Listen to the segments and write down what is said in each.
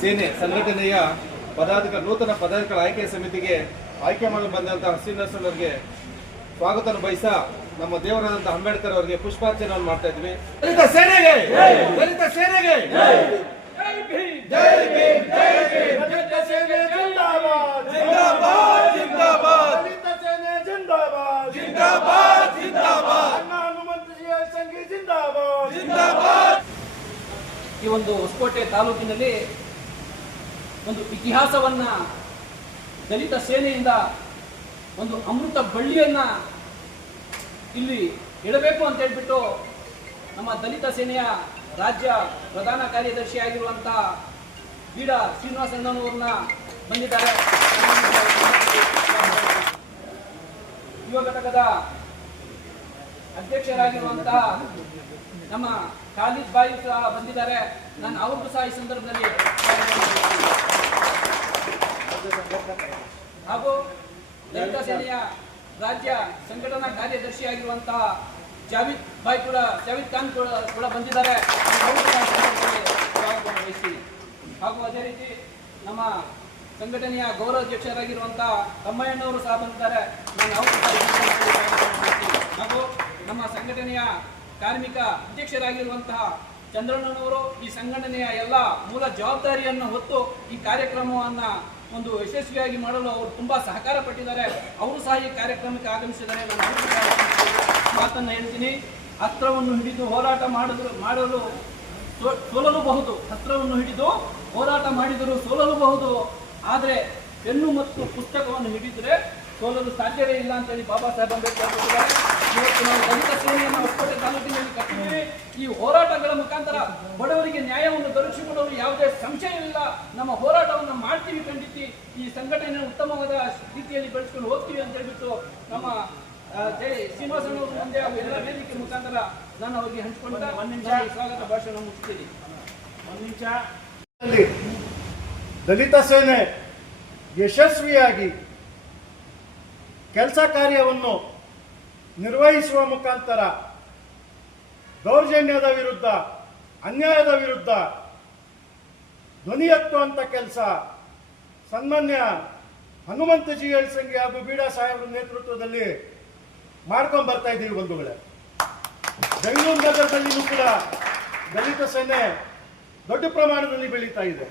ಸೇನೆ ಸಂಘಟನೆಯ ಪದಾಧಿಕ ನೂತನ ಪದಾಧಿಕಾರಿ ಆಯ್ಕೆ ಸಮಿತಿಗೆ ಆಯ್ಕೆ ಮಾಡಲು ಬಂದಂತಹ ಶ್ರೀನಿವಾಸನವರಿಗೆ ಸ್ವಾಗತ ಬಯಸ ನಮ್ಮ ದೇವರಾದಂತಹ ಅಂಬೇಡ್ಕರ್ ಅವರಿಗೆ ಪುಷ್ಪಾರ್ಚನೆ ಮಾಡ್ತಾ ಇದ್ವಿ. ದಲಿತ ಸೇನೆಗೆ! ದಲಿತ ಸೇನೆಗೆ! ಈ ಒಂದು ಹೊಸಕೋಟೆ ತಾಲೂಕಿನಲ್ಲಿ ಒಂದು ಇತಿಹಾಸವನ್ನ ದಲಿತ ಸೇನೆಯಿಂದ ಒಂದು ಅಮೃತ ಬಳ್ಳಿಯನ್ನ ಇಲ್ಲಿ ಇಡಬೇಕು ಅಂತ ಹೇಳ್ಬಿಟ್ಟು ನಮ್ಮ ದಲಿತ ಸೇನೆಯ ರಾಜ್ಯ ಪ್ರಧಾನ ಕಾರ್ಯದರ್ಶಿ ಆಗಿರುವಂತಹ ಬೀಡ ಶ್ರೀನಿವಾಸ ಅಣ್ಣನವ್ರನ್ನ ಬಂದಿದ್ದಾರೆ. ಯುವ ಘಟಕದ ಅಧ್ಯಕ್ಷರಾಗಿರುವಂತಹ ನಮ್ಮ ಖಾಲಿದ್ ಬಾಯಿ ಸಹ ಬಂದಿದ್ದಾರೆ. ನಾನು ಅವರು ಸಹ ಈ ಸಂದರ್ಭದಲ್ಲಿ ಹಾಗೂ ದಲಿತ ಸೇನೆಯ ರಾಜ್ಯ ಸಂಘಟನಾ ಕಾರ್ಯದರ್ಶಿ ಆಗಿರುವಂತಹ ಜಾವಿದ್ ಬಾಯ್ ಕೂಡ, ಜಾವಿದ್ ಖಾನ್ ಕೂಡ ಕೂಡ ಬಂದಿದ್ದಾರೆ. ಹಾಗೂ ಅದೇ ರೀತಿ ನಮ್ಮ ಸಂಘಟನೆಯ ಗೌರವಾಧ್ಯಕ್ಷರಾಗಿರುವಂತಹ ತಮ್ಮಯ್ಯನವರು ಸಹ ಬಂದಿದ್ದಾರೆ. ಹಾಗೂ ನಮ್ಮ ಸಂಘಟನೆಯ ಕಾರ್ಮಿಕ ಅಧ್ಯಕ್ಷರಾಗಿರುವಂತಹ ಚಂದ್ರಣ್ಣನವರು ಈ ಸಂಘಟನೆಯ ಎಲ್ಲ ಮೂಲ ಜವಾಬ್ದಾರಿಯನ್ನು ಹೊತ್ತು ಈ ಕಾರ್ಯಕ್ರಮವನ್ನ ಒಂದು ಯಶಸ್ವಿಯಾಗಿ ಮಾಡಲು ಅವರು ತುಂಬ ಸಹಕಾರ ಪಟ್ಟಿದ್ದಾರೆ. ಅವರು ಸಹ ಈ ಕಾರ್ಯಕ್ರಮಕ್ಕೆ ಆಗಮಿಸಿದ್ದಾರೆ. ನಾನು ಮಾತನ್ನು ಹೇಳ್ತೀನಿ. ಅಸ್ತ್ರವನ್ನು ಹಿಡಿದು ಹೋರಾಟ ಮಾಡಿದ್ರು ಮಾಡಲು ಸೋಲಲೂಬಹುದು. ಅಸ್ತ್ರವನ್ನು ಹಿಡಿದು ಹೋರಾಟ ಮಾಡಿದರೂ ಸೋಲಲೂಬಹುದು. ಆದರೆ ಪೆನ್ನು ಮತ್ತು ಪುಸ್ತಕವನ್ನು ಹಿಡಿದರೆ ಸೋಲಲು ಸಾಧ್ಯವೇ ಇಲ್ಲ ಅಂತೇಳಿ ಬಾಬಾ ಸಾಹೇಬ್ ಅಂಬೇಡ್ಕರ್. ಇವತ್ತು ನಾವು ದಲಿತ ಸೇನೆಯನ್ನು ಹೊಸಕೋಟೆ ತಾಲೂಕಿನಲ್ಲಿ ಕಟ್ಟಿದ್ದೇವೆ ಈ ಹೋರಾಟಗಳ ಮುಖಾಂತರ ಬಡವರಿಗೆ ನ್ಯಾಯವನ್ನು ದೊರಕಿಸಿಕೊಡಲು ಯಾವುದೇ ಸಂಶಯವಿಲ್ಲ. ನಮ್ಮ ಹೋರಾಟವನ್ನು ಮಾಡ್ತೀವಿ ಖಂಡಿತಿ. ಈ ಸಂಘಟನೆಯನ್ನು ಉತ್ತಮವಾದ ರೀತಿಯಲ್ಲಿ ಬೆಳೆಸ್ಕೊಂಡು ಹೋಗ್ತೀವಿ ಅಂತ ಹೇಳ್ಬಿಟ್ಟು ನಮ್ಮ ಜಯ ಜೈ ಶ್ರೀನಿವಾಸನವರು ಮುಂದೆ ಹಾಗೂ ಎಲ್ಲ ವೇದಿಕೆ ಮುಖಾಂತರ ನಾನು ಅವರಿಗೆ ಹಂಚಿಕೊಂಡ ಒಂದು ನಿಮಿಷ. ಸ್ವಾಗತ ಭಾಷಣ ಮುಗಿಸ್ತೀನಿ. ಒಂದು ನಿಮಿಷ. ದಲಿತ ಸೇನೆ ಯಶಸ್ವಿಯಾಗಿ ಕೆಲಸ ಕಾರ್ಯವನ್ನು ನಿರ್ವಹಿಸುವ ಮುಖಾಂತರ ದೌರ್ಜನ್ಯದ ವಿರುದ್ಧ, ಅನ್ಯಾಯದ ವಿರುದ್ಧ ಧ್ವನಿ ಎತ್ತುವಂಥ ಕೆಲಸ ಸನ್ಮಾನ್ಯ ಹನುಮಂತಜಿ ಎಳ್ಸಂಗಿ ಹಾಗೂ ಬೀಡಾ ಸಾಹೇಬರ ನೇತೃತ್ವದಲ್ಲಿ ಮಾಡ್ಕೊಂಡು ಬರ್ತಾ ಇದ್ದೀವಿ ಬಂಧುಗಳೇ. ಬೆಂಗಳೂರು ನಗರದಲ್ಲಿಯೂ ಕೂಡ ದಲಿತ ಸೇನೆ ದೊಡ್ಡ ಪ್ರಮಾಣದಲ್ಲಿ ಬೆಳೀತಾ ಇದೆ.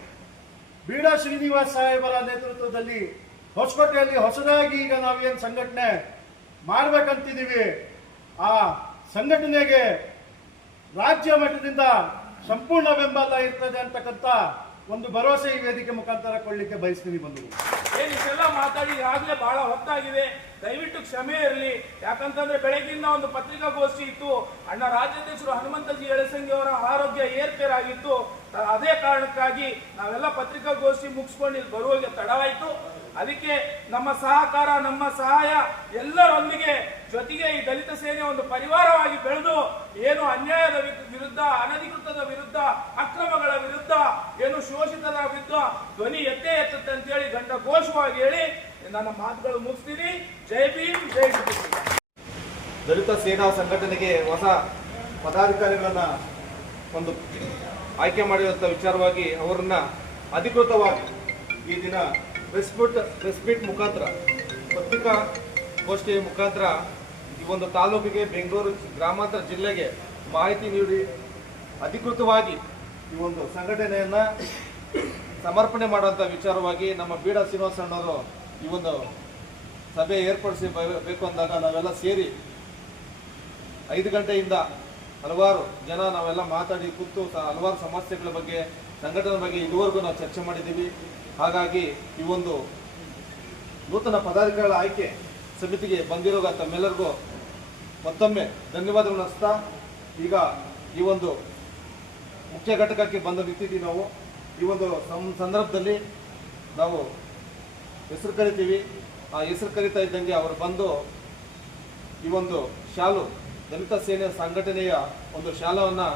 ಬೀಡಾ ಶ್ರೀನಿವಾಸ್ ಸಾಹೇಬರ ನೇತೃತ್ವದಲ್ಲಿ ಹೊಸಕೋಟೆಯಲ್ಲಿ ಹೊಸದಾಗಿ ಈಗ ನಾವೇನು ಸಂಘಟನೆ ಮಾಡ್ಬೇಕಂತಿದ್ದೀವಿ. ಆ ಸಂಘಟನೆಗೆ ರಾಜ್ಯ ಮಟ್ಟದಿಂದ ಸಂಪೂರ್ಣ ಬೆಂಬಲ ಇರ್ತದೆ ಅಂತಕ್ಕಂಥ ಒಂದು ಭರವಸೆ ಈ ವೇದಿಕೆ ಮುಖಾಂತರ ಕೊಡಲಿಕ್ಕೆ ಬಯಸ್ತೀನಿ ಬಂಧುಗಳು. ಏನ್ ಇಷ್ಟೆಲ್ಲ ಮಾತಾಡಿ, ಈಗಾಗಲೇ ಬಹಳ ಹೊತ್ತಾಗಿದೆ. ದಯವಿಟ್ಟು ಕ್ಷಮೆ ಇರಲಿ. ಯಾಕಂತಂದ್ರೆ ಬೆಳಗಿನ ಒಂದು ಪತ್ರಿಕಾಗೋಷ್ಠಿ ಇತ್ತು. ಅಣ್ಣ ರಾಜ್ಯಾಧ್ಯಕ್ಷರು ಹನುಮಂತಜಿ, ಎಳಸಂಗಿ ಅವರ ಆರೋಗ್ಯ ಏರ್ಪೇರಾಗಿತ್ತು ಅದೇ ಕಾರಣಕ್ಕಾಗಿ ನಾವೆಲ್ಲ ಪತ್ರಿಕಾಗೋಷ್ಠಿ ಮುಗಿಸ್ಕೊಂಡು ಇಲ್ಲಿ ಬರುವಾಗೆ ತಡವಾಯಿತು. ಅದಕ್ಕೆ ನಮ್ಮ ಸಹಕಾರ, ನಮ್ಮ ಸಹಾಯ ಎಲ್ಲರೊಂದಿಗೆ ಜೊತೆಗೆ ಈ ದಲಿತ ಸೇನೆ ಒಂದು ಪರಿವಾರವಾಗಿ ಬೆಳೆದು, ಏನು ಅನ್ಯಾಯದ ವಿರುದ್ಧ, ಅನಧಿಕೃತದ ವಿರುದ್ಧ, ಅಕ್ರಮಗಳ ವಿರುದ್ಧ, ಏನು ಶೋಷಿತರ ವಿರುದ್ಧ ಧ್ವನಿ ಎತ್ತೇ ಎತ್ತುತ್ತೆ ಅಂತೇಳಿ ಗಂಡ ಘೋಷವಾಗಿ ಹೇಳಿ, ನನ್ನ ಮಾತುಗಳು ಮುಗಿಸ್ತೀನಿ. ಜೈ ಭೀಮ್, ಜೈ ದಲಿತ ಸೇನಾ ಸಂಘಟನೆಗೆ ಹೊಸ ಪದಾಧಿಕಾರಿಗಳನ್ನ ಒಂದು ಆಯ್ಕೆ ಮಾಡಿರುವಂತ ವಿಚಾರವಾಗಿ ಅವರನ್ನ ಅಧಿಕೃತವಾಗಿ ಈ ದಿನ ಪ್ರೆಸ್ ಮೀಟ್ ಪ್ರೆಸ್ ಮೀಟ್ ಮುಖಾಂತರ, ಪತ್ರಿಕಾ ಗೋಷ್ಠಿಯ ಮುಖಾಂತರ ಈ ಒಂದು ತಾಲೂಕಿಗೆ ಬೆಂಗಳೂರು ಗ್ರಾಮಾಂತರ ಜಿಲ್ಲೆಗೆ ಮಾಹಿತಿ ನೀಡಿ ಅಧಿಕೃತವಾಗಿ ಈ ಒಂದು ಸಂಘಟನೆಯನ್ನ ಸಮರ್ಪಣೆ ಮಾಡುವಂಥ ವಿಚಾರವಾಗಿ ನಮ್ಮ ಬೀಡ ಶ್ರೀನಿವಾಸಣ್ಣವರು ಈ ಒಂದು ಸಭೆ ಏರ್ಪಡಿಸಿ ಬೇಕು ಅಂದಾಗ ನಾವೆಲ್ಲ ಸೇರಿ ಐದು ಗಂಟೆಯಿಂದ ಹಲವಾರು ಜನ ನಾವೆಲ್ಲ ಮಾತಾಡಿ ಕೂತು ಹಲವಾರು ಸಮಸ್ಯೆಗಳ ಬಗ್ಗೆ ಸಂಘಟನೆ ಬಗ್ಗೆ ಇದುವರೆಗೂ ನಾವು ಚರ್ಚೆ ಮಾಡಿದ್ದೀವಿ. ಹಾಗಾಗಿ ಈ ಒಂದು ನೂತನ ಪದಾಧಿಕಾರಿಗಳ ಆಯ್ಕೆ ಸಮಿತಿಗೆ ಬಂದಿರೋ ತಮ್ಮೆಲ್ಲರಿಗೂ ಮತ್ತೊಮ್ಮೆ ಧನ್ಯವಾದಗಳು ಈಗ ಈ ಒಂದು ಮುಖ್ಯ ಘಟಕಕ್ಕೆ ಬಂದ ನಿಂತಿದ್ದೀವಿ ನಾವು ಈ ಒಂದು ಸಂದರ್ಭದಲ್ಲಿ ನಾವು ಹೆಸರು ಕರಿತೀವಿ. ಆ ಹೆಸರು ಕರಿತಾ ಇದ್ದಂಗೆ ಅವರು ಬಂದು ಈ ಒಂದು ಶಾಲು, ದಲಿತ ಸೇನೆ ಸಂಘಟನೆಯ ಒಂದು ಶಾಲವನ್ನು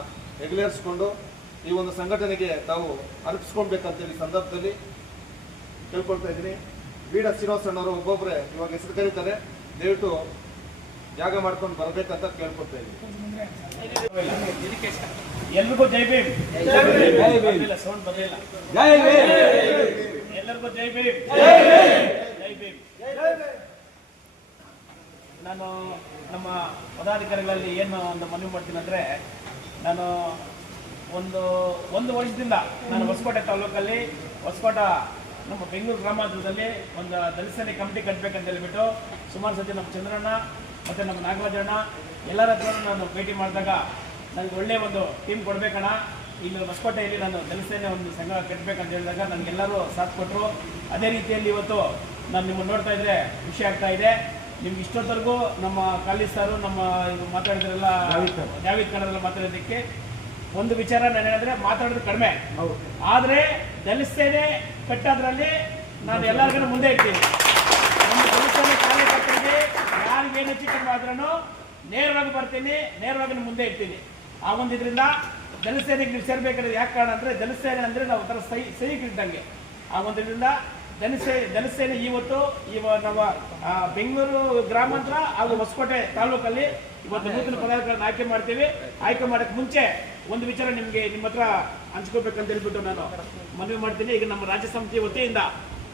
ಎಗಲೇರಿಸಿಕೊಂಡು ಈ ಒಂದು ಸಂಘಟನೆಗೆ ತಾವು ಅರ್ಪಿಸ್ಕೊಳ್ಬೇಕಂತೇಳಿ ಸಂದರ್ಭದಲ್ಲಿ ಕೇಳ್ಕೊಳ್ತಾ ಇದ್ದೀನಿ. ಬೀಡ ಶ್ರೀನಿವಾಸಣ್ಣವರು ಒಬ್ಬೊಬ್ಬರೇ ಇವಾಗ ಹೆಸರು ಕರೀತಾರೆ. ದಯವಿಟ್ಟು ಜಾಗ ಮಾಡ್ಕೊಂಡು ಬರಬೇಕಂತ ಕೇಳ್ಕೊಳ್ತಾ ಇದ್ದೀನಿ. ಎಲ್ರಿಗೂ ಜೈ ಭೀಮ್. ಬರ್ಲಿಲ್ಲ ಸೌಂಡ್ ಬರಲಿಲ್ಲ. ಜೈ ಭೀಮ್. ಎಲ್ಲರಿಗೂ ಜೈ ಭೀಮ್. ಜೈ ಭೀಮ್. ನಾನು ನಮ್ಮ ಪದಾಧಿಕಾರಿಗಳಲ್ಲಿ ಏನು ಒಂದು ಮನವಿ ಮಾಡ್ತೀನಿ ಅಂದ್ರೆ ನಾನು ಒಂದು ಒಂದು ವರ್ಷದಿಂದ ನಾನು ಹೊಸಕೋಟೆ ತಾಲೂಕಲ್ಲಿ ಹೊಸಕೋಟ ನಮ್ಮ ಬೆಂಗಳೂರು ಗ್ರಾಮಾಂತರದಲ್ಲಿ ಒಂದು ದಲಿತನೇ ಕಮಿಟಿ ಕಟ್ಟಬೇಕಂತ ಹೇಳ್ಬಿಟ್ಟು ಸುಮಾರು ಸತಿ ನಮ್ಮ ಚಂದ್ರಣ್ಣ ಮತ್ತು ನಮ್ಮ ನಾಗರಾಜಣ್ಣ ಎಲ್ಲರ ಹತ್ರ ನಾನು ಭೇಟಿ ಮಾಡಿದಾಗ ನನಗೆ ಒಳ್ಳೆಯ ಒಂದು ಟೀಮ್ ಕೊಡಬೇಕಣ್ಣ. ಇಲ್ಲಿ ಹೊಸಕೋಟೆಯಲ್ಲಿ ನಾನು ಜನಸೇನೆ ಒಂದು ಸಂಘ ಕಟ್ಟಬೇಕಂತ ಹೇಳಿದಾಗ ನನಗೆಲ್ಲರೂ ಸಾಥ್ ಕೊಟ್ಟರು ಅದೇ ರೀತಿಯಲ್ಲಿ ಇವತ್ತು ನಾನು ನಿಮ್ಮನ್ನು ನೋಡ್ತಾ ಇದ್ರೆ ಖುಷಿ ಆಗ್ತಾ ಇದೆ. ನಿಮ್ಗೆ ಇಷ್ಟೊತ್ತವರೆಗೂ ನಮ್ಮ ಕಾಲೇಜ್ ಸಾರು ನಮ್ಮ ಇದು ಮಾತಾಡಿದ್ರೆಲ್ಲ ಜಾವೀದ್ ಕನ್ನಡದಲ್ಲಿ ಮಾತಾಡೋದಕ್ಕೆ ಒಂದು ವಿಚಾರ ನಾನು ಹೇಳಿದ್ರೆ ಮಾತಾಡೋದು ಕಡಿಮೆ. ಆದರೆ ಜನಸೇನೆ ಸೇನೆ ಕಟ್ಟೋದ್ರಲ್ಲಿ ನಾನು ಎಲ್ಲರಿಗೂ ಮುಂದೆ ಇರ್ತೀನಿ. ನಮ್ಮ ದಲಿತ ಸೇನೆ ಕಾರ್ಯಕರ್ತರಿಗೆ ಯಾರಿಗೇನು ಚಿಕ್ಕ ಹೆಚ್ಚು ಕಡಿಮೆ ಆದ್ರೂ ನೇರವಾಗಿ ಬರ್ತೀನಿ ನೇರವಾಗಿ ಮುಂದೆ ಇರ್ತೀನಿ. ಆ ಒಂದು ಇದರಿಂದ ಜನಸೇನೆಗೆ ಸೇನೆಗೆ ನೀವು ಸೇರ್ಬೇಕಾದ್ರೆ ಯಾಕೆ ಕಾರಣ ಅಂದರೆ ಜನಸೇನೆ ಸೇನೆ ಅಂದರೆ ನಾವು ಒಂಥರ ಸೈ ಸೈನಿಕರಿದ್ದಂಗೆ ಆ ಒಂದು ಇದರಿಂದ ಜನಸೇ ಜನಸೇನೆ ಇವತ್ತು ಇವ ನಮ್ಮ ಬೆಂಗಳೂರು ಗ್ರಾಮಾಂತರ ಹಾಗೂ ಹೊಸಕೋಟೆ ತಾಲೂಕಲ್ಲಿ ಇವತ್ತು ನೂತನ ಪದಾರ್ಥಗಳನ್ನು ಆಯ್ಕೆ ಮಾಡ್ತೀವಿ. ಆಯ್ಕೆ ಮಾಡಕ್ಕೆ ಮುಂಚೆ ಒಂದು ವಿಚಾರ ನಿಮಗೆ ನಿಮ್ಮ ಹತ್ರ ಹಂಚ್ಕೋಬೇಕಂತ ಹೇಳ್ಬಿಟ್ಟು ನಾನು ಮನವಿ ಮಾಡ್ತೀನಿ. ಈಗ ನಮ್ಮ ರಾಜ್ಯ ಸಮಿತಿ ವತಿಯಿಂದ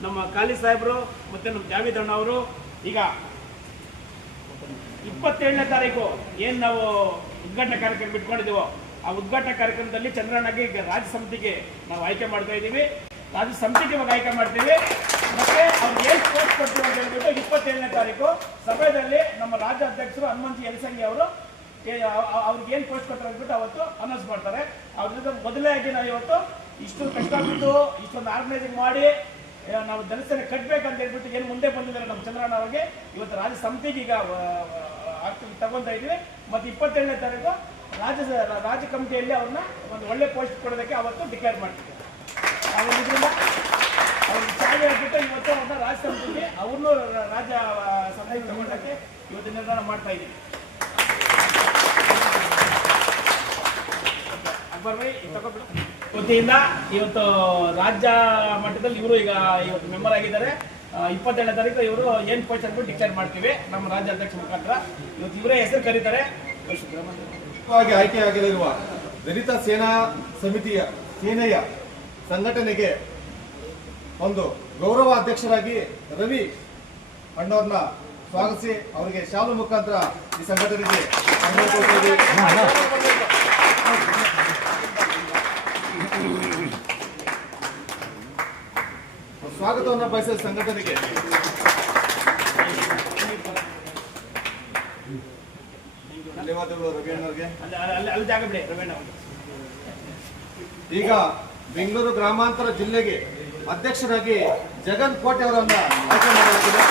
ನಮ್ಮ ಖಾಲಿ ಸಾಹೇಬರು ಮತ್ತೆ ನಮ್ಮ ಜಾವೇದ್ ಅಣ್ಣ ಅವರು ಈಗ ಇಪ್ಪತ್ತೇಳನೇ ತಾರೀಕು ಏನು ನಾವು ಉದ್ಘಾಟನಾ ಕಾರ್ಯಕ್ರಮ ಇಟ್ಕೊಂಡಿದ್ದೀವೋ ಆ ಉದ್ಘಾಟನಾ ಕಾರ್ಯಕ್ರಮದಲ್ಲಿ ಚಂದ್ರಣ್ಣಗೆ ಈಗ ರಾಜ್ಯ ಸಮಿತಿಗೆ ನಾವು ಆಯ್ಕೆ ಮಾಡ್ತಾ ಇದ್ದೀವಿ. ರಾಜ್ಯ ಸಮಿತಿಗೆ ಇವಾಗ ಆಯ್ಕೆ ಮಾಡ್ತೀವಿ. ಮತ್ತೆ ಅವ್ರಿಗೆ ಏನು ಕೋರ್ಸ್ ಕೊಡ್ತೀವಿ ಅಂತ ಹೇಳ್ಬಿಟ್ಟು ಇಪ್ಪತ್ತೇಳನೇ ತಾರೀಕು ಸಭೆಯಲ್ಲಿ ನಮ್ಮ ರಾಜ್ಯ ಅಧ್ಯಕ್ಷರು ಹನುಮಂತಿ ಎಲ್ಸಂಗಿ ಅವರು ಅವ್ರಿಗೆ ಏನು ಪೋಸ್ಟ್ ಕೊಡ್ತಾರೆ ಅಂದ್ಬಿಟ್ಟು ಅವತ್ತು ಅನೌನ್ಸ್ ಮಾಡ್ತಾರೆ. ಅವ್ರಿಂದ ಮೊದಲೇ ಆಗಿ ನಾವು ಇವತ್ತು ಇಷ್ಟು ಕಷ್ಟಪಟ್ಟು ಇಷ್ಟೊಂದು ಆರ್ಗನೈಸಿಂಗ್ ಮಾಡಿ ನಾವು ದಲಿತನ ಕಟ್ಬೇಕಂತ ಹೇಳ್ಬಿಟ್ಟು ಏನು ಮುಂದೆ ಬಂದಿದ್ದಾರೆ ನಮ್ಮ ಚಂದ್ರಣ್ಣ ಅವರಿಗೆ. ಇವತ್ತು ರಾಜ್ಯ ಸಮಿತಿಗೆ ಈಗ ಆಗ್ತೀವಿ ತಗೊಂತ ಇದೀವಿ ಮತ್ತೆ ಇಪ್ಪತ್ತೇಳನೇ ತಾರೀಕು ರಾಜ್ಯ ರಾಜ್ಯ ಕಮಿಟಿಯಲ್ಲಿ ಅವ್ರನ್ನ ಒಂದು ಒಳ್ಳೆ ಪೋಸ್ಟ್ ಕೊಡೋದಕ್ಕೆ ಅವತ್ತು ಡಿಕ್ಲೇರ್ ಮಾಡ್ತಿದ್ದೆ. ಅವ್ರು ಇದರಿಂದ ಅವ್ರಿಗೆ ಚಾಲಿ ಆಗಿಬಿಟ್ಟು ಇವತ್ತು ಅವ್ರನ್ನ ರಾಜ್ಯ ಸಮಿತಿಗೆ ಅವ್ರನ್ನೂ ರಾಜ್ಯ ಸಭೆಗೆ ತಗೊಳ್ಳೋಕ್ಕೆ ಇವತ್ತು ನಿರ್ಧಾರ ಮಾಡ್ತಾ ಇದ್ದೀವಿ. ಅಕ್ಬರ್ ಭಾಯಿ ವತಿಯಿಂದ ಇವತ್ತು ರಾಜ್ಯ ಮಟ್ಟದಲ್ಲಿ ಇವರು ಈಗ ಇವತ್ತು ಮೆಂಬರ್ ಆಗಿದ್ದಾರೆ. ಇಪ್ಪತ್ತೇಳನೇ ತಾರೀಕು ಇವರು ಏನ್ ಪೋಸ್ಟ್ ಅಂದ್ಬಿಟ್ಟು ಡಿಕ್ಲೇರ್ ಮಾಡ್ತೀವಿ. ನಮ್ಮ ರಾಜ್ಯಾಧ್ಯಕ್ಷ ಮುಖಾಂತರ. ಇವತ್ತು ಇವರೇ ಹೆಸರು ಕರೀತಾರೆ. ಆಯ್ಕೆಯಾಗಲಿರುವ ದಲಿತ ಸೇನಾ ಸಮಿತಿಯ ಸೇನೆಯ ಸಂಘಟನೆಗೆ ಒಂದು ಗೌರವ ಅಧ್ಯಕ್ಷರಾಗಿ ರವಿ ಅಣ್ಣವ್ರನ್ನ ಸ್ವಾಗತಿಸಿ, ಅವರಿಗೆ ಶಾಲು ಮುಖಾಂತರ ಈ ಸಂಘಟನೆಗೆ ಸನ್ಮಾನ ಕೊಡ್ತಾ ಇದ್ದೀವಿ. ಸ್ವಾಗತವನ್ನು ಬಯಸಿದ ಸಂಘಟನೆಗೆ ಧನ್ಯವಾದಗಳು ರವಿ ಅಣ್ಣವ್ರಿಗೆ ಅಲ್ಲಿ ಅಲ್ಲಿ ಅಲ್ಲಿ ಜಾಗ ಬಿಡಿ ರವೀಣ ಅವರು ಈಗ ಬೆಂಗಳೂರು ಗ್ರಾಮಾಂತರ ಜಿಲ್ಲೆಗೆ ಅಧ್ಯಕ್ಷರಾಗಿ ಜಗನ್ ಕೋಟೆ ಅವರನ್ನ ಆಯ್ಕೆ ಮಾಡಲಾಗಿದೆ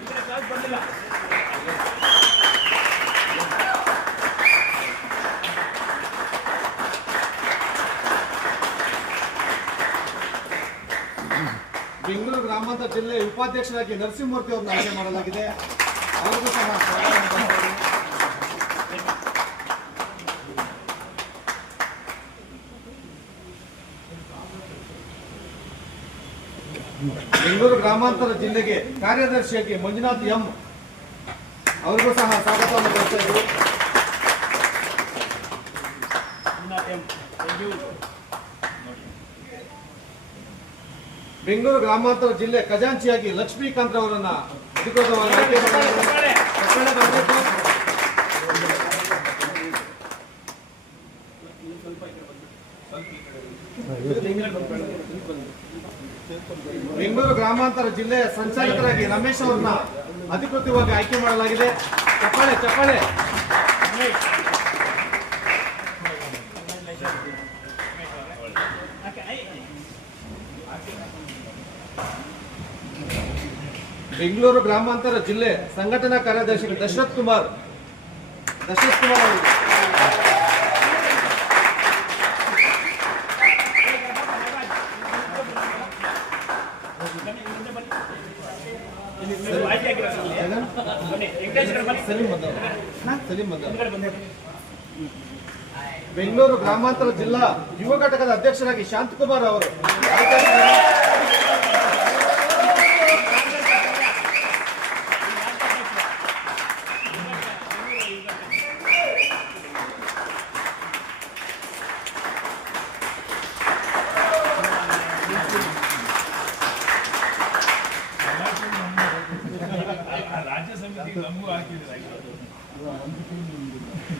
ಈ ಕಡೆ ಕ್ಲಾಸ್ ಬಂದಿಲ್ಲ ಬೆಂಗಳೂರು ಗ್ರಾಮಾಂತರ ಜಿಲ್ಲೆ ಉಪಾಧ್ಯಕ್ಷರಾಗಿ ನರಸಿಂಹಮೂರ್ತಿ ಅವ್ರನ್ನ ಆಯ್ಕೆ ಮಾಡಲಾಗಿದೆ. ಅವರಿಗೂ ಸಹ ಬೆಂಗಳೂರು ಗ್ರಾಮಾಂತರ ಜಿಲ್ಲೆಗೆ ಕಾರ್ಯದರ್ಶಿಯಾಗಿ ಮಂಜುನಾಥ್ ಎಂ. ಅವರಿಗೂ ಸಹ ಸ್ವಾಗತವನ್ನು ಬಯಸ್ತಾ ಇದ್ದೀವಿ ಇನ್ನ ಎಂ ಥ್ಯಾಂಕ್ ಯು ಬೆಂಗಳೂರು ಗ್ರಾಮಾಂತರ ಜಿಲ್ಲೆ ಖಜಾಂಚಿಯಾಗಿ ಲಕ್ಷ್ಮೀಕಾಂತ್ ಅವರನ್ನ. ಬೆಂಗಳೂರು ಗ್ರಾಮಾಂತರ ಜಿಲ್ಲೆಯ ಸಂಚಾಲಕರಾಗಿ ರಮೇಶ್ ಅವರನ್ನ ಅಧಿಕೃತವಾಗಿ ಆಯ್ಕೆ ಮಾಡಲಾಗಿದೆ ಚಪ್ಪಾಳೆ ಚಪ್ಪಾಳೆ ಬೆಂಗಳೂರು ಗ್ರಾಮಾಂತರ ಜಿಲ್ಲೆ ಸಂಘಟನಾ ಕಾರ್ಯದರ್ಶಿ ದಶರಥ್ ಕುಮಾರ್. ದಶರಥ್ ಕುಮಾರ್ ಅವರು. ಬೆಂಗಳೂರು ಗ್ರಾಮಾಂತರ ಜಿಲ್ಲಾ ಯುವ ಘಟಕದ ಅಧ್ಯಕ್ಷರಾಗಿ ಶಾಂತಕುಮಾರ್ ಅವರು ಆಯ್ಕೆಯಾಗಿದ್ದಾರೆ.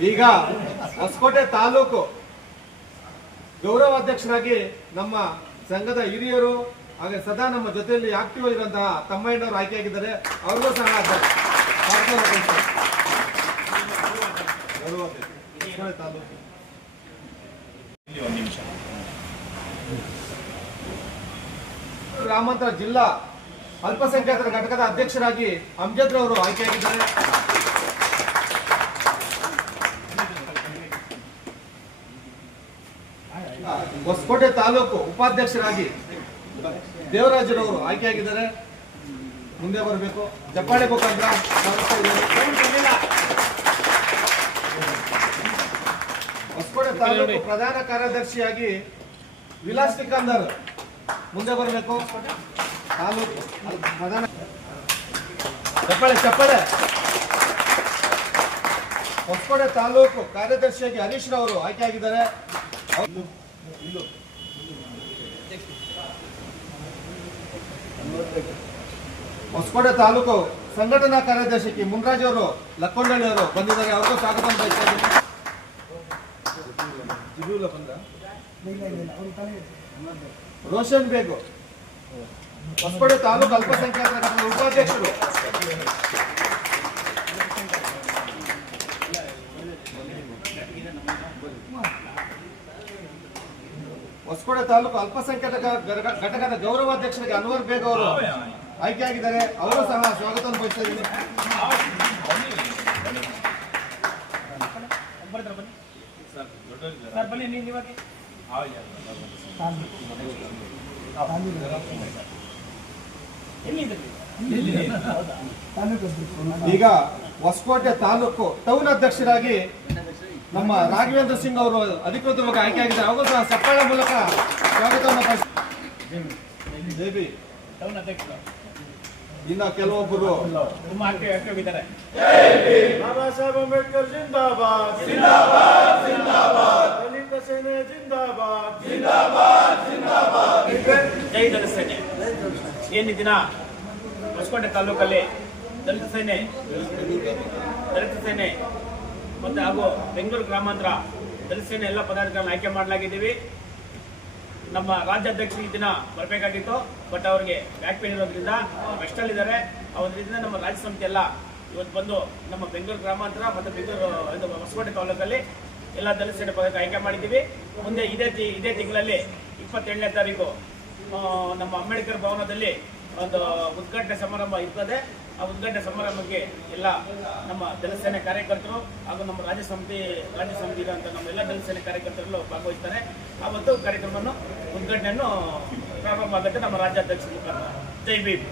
ಈಗ ಹೊಸಕೋಟೆ ತಾಲೂಕು ಗೌರವ ಅಧ್ಯಕ್ಷರಾಗಿ ನಮ್ಮ ಸಂಘದ ಹಿರಿಯರು ಹಾಗೆ ಸದಾ ನಮ್ಮ ಜೊತೆಯಲ್ಲಿ ಆಕ್ಟಿವ್ ಆಗಿರುವಂತಹ ತಮ್ಮಯ್ಯನವರು ಆಯ್ಕೆಯಾಗಿದ್ದಾರೆ. ಅವ್ರಿಗೂ ಸಹ ಗ್ರಾಮಾಂತರ ಜಿಲ್ಲಾ ಅಲ್ಪಸಂಖ್ಯಾತರ ಘಟಕದ ಅಧ್ಯಕ್ಷರಾಗಿ ಅಮ್ಜದ್ ರವರು ಆಯ್ಕೆಯಾಗಿದ್ದಾರೆ. ಹೊಸಕೋಟೆ ತಾಲೂಕು ಉಪಾಧ್ಯಕ್ಷರಾಗಿ ದೇವರಾಜರವರು ಆಯ್ಕೆಯಾಗಿದ್ದಾರೆ. ಮುಂದೆ ಬರಬೇಕು. ಜಪ್ಪಾಳೆ ಮುಖಾಂತರ. ಹೊಸಕೋಟೆ ತಾಲೂಕು ಪ್ರಧಾನ ಕಾರ್ಯದರ್ಶಿಯಾಗಿ ವಿಲಾಸ್ ನಿಕಾಂದರ್ ಮುಂದೆ ಬರಬೇಕು. ತಾಲೂಕು ಪ್ರಧಾನ ಚಪ್ಪಾಳೆ ಚಪ್ಪಾಳೆ. ಹೊಸಕೋಟೆ ತಾಲೂಕು ಕಾರ್ಯದರ್ಶಿಯಾಗಿ ಹರೀಶ್ ರವರು ಆಯ್ಕೆಯಾಗಿದ್ದಾರೆ. ಹೊಸಕೋಟೆ ತಾಲೂಕು ಸಂಘಟನಾ ಕಾರ್ಯದರ್ಶಿ ಮುನ್ರಾಜ್ ಅವರು, ಲಕ್ಕೊಂಡಳ್ಳಿ ಅವರು ಬಂದಿದ್ದಾರೆ. ಅವ್ರಿಗೂ ಸ್ವಾಗತ ರೋಷನ್ ಬೇಗು. ಹೊಸಕೋಟೆ ತಾಲೂಕು ಅಲ್ಪಸಂಖ್ಯಾತರ ಉಪಾಧ್ಯಕ್ಷರು. ಹೊಸಕೋಟೆ ತಾಲೂಕು ಅಲ್ಪಸಂಖ್ಯಾತ ಘಟಕದ ಘಟಕದ ಗೌರವಾಧ್ಯಕ್ಷರಿಗೆ ಅನ್ವರ್ ಬೇಗ್ ಅವರು ಆಯ್ಕೆಯಾಗಿದ್ದಾರೆ. ಅವರು ಸಹ ಸ್ವಾಗತ ಎಲ್ಲಿದ್ದೀರಿ? ಈಗ ಹೊಸಕೋಟೆ ತಾಲೂಕು ಟೌನ್ ಅಧ್ಯಕ್ಷರಾಗಿ ನಮ್ಮ ರಾಘವೇಂದ್ರ ಸಿಂಗ್ ಅವರು ಅಧಿಕೃತವಾಗಿ ಆಯ್ಕೆಯಾಗಿದ್ದಾರೆ ಅವರು ಸಹ ಸಪ್ಪಾಳ ಮೂಲಕ ಸ್ವಾಗತವನ್ನು ದೇವಿ. ಇನ್ನ ಕೆಲವೊಬ್ಬರು ಬಾಬಾ ಸಾಹೇಬ್ ಅಂಬೇಡ್ಕರ್ ಜಿಂದಾಬಾದ್. ದಲಿತ ಸೇನೆ ಜಿಂದಾಬಾದ್. ಜೈ ದಲಿತ ಸೇನೆ. ಏನು ದಿನ? ಹೊಸಕೋಟೆ ತಾಲೂಕಲ್ಲಿ ದಲಿತ ಸೇನೆ ದಲಿತ ಸೇನೆ ಮತ್ತು ಹಾಗೂ ಬೆಂಗಳೂರು ಗ್ರಾಮಾಂತರ ಸೇನೆ ಎಲ್ಲ ಪದಾಧಿಕಾರಿಗಳನ್ನು ಆಯ್ಕೆ ಮಾಡಲಾಗಿದ್ದೀವಿ. ನಮ್ಮ ರಾಜ್ಯಾಧ್ಯಕ್ಷ ಈ ದಿನ ಬರಬೇಕಾಗಿತ್ತು, ಬಟ್ ಅವ್ರಿಗೆ ಬ್ಯಾಕ್ ಪೇನ್ ಇರೋದ್ರಿಂದ ರೆಸ್ಟಲ್ಲಿದ್ದಾರೆ ಅವರಿಂದ ನಮ್ಮ ರಾಜ್ಯ ಸಮಿತಿ ಎಲ್ಲ ಇವತ್ತು ಬಂದು ನಮ್ಮ ಬೆಂಗಳೂರು ಗ್ರಾಮಾಂತರ ಮತ್ತು ಬೆಂಗಳೂರು ಹೊಸಕೋಟೆ ತಾಲೂಕಲ್ಲಿ ಎಲ್ಲ ದಲಿತ ಪದಕ ಆಯ್ಕೆ ಮಾಡಿದ್ದೀವಿ. ಮುಂದೆ ಇದೇ ತಿ- ಇದೇ ತಿಂಗಳಲ್ಲಿ ಇಪ್ಪತ್ತೇಳನೇ ತಾರೀಕು ನಮ್ಮ ಅಂಬೇಡ್ಕರ್ ಭವನದಲ್ಲಿ ಒಂದು ಉದ್ಘಾಟನೆ ಸಮಾರಂಭ ಇರ್ತದೆ. ಆ ಉದ್ಘಾಟನೆ ಸಮಾರಂಭಕ್ಕೆ ಎಲ್ಲ ನಮ್ಮ ಜನಸೇನೆ ಕಾರ್ಯಕರ್ತರು ಹಾಗೂ ನಮ್ಮ ರಾಜ್ಯ ಸಮಿತಿ ರಾಜ್ಯ ಸಮಿತಿ ನಮ್ಮ ಎಲ್ಲ ಜನಸೇನೆ ಸೇನೆ ಕಾರ್ಯಕರ್ತರು ಭಾಗವಹಿಸ್ತಾರೆ. ಆವತ್ತು ಕಾರ್ಯಕ್ರಮವನ್ನು ಉದ್ಘಾಟನೆಯನ್ನು ಪ್ರಾರಂಭ ಆಗುತ್ತೆ ನಮ್ಮ ರಾಜ್ಯಾಧ್ಯಕ್ಷ ಮುಖಾಂತರ ಜೈ ಭೀಮ್.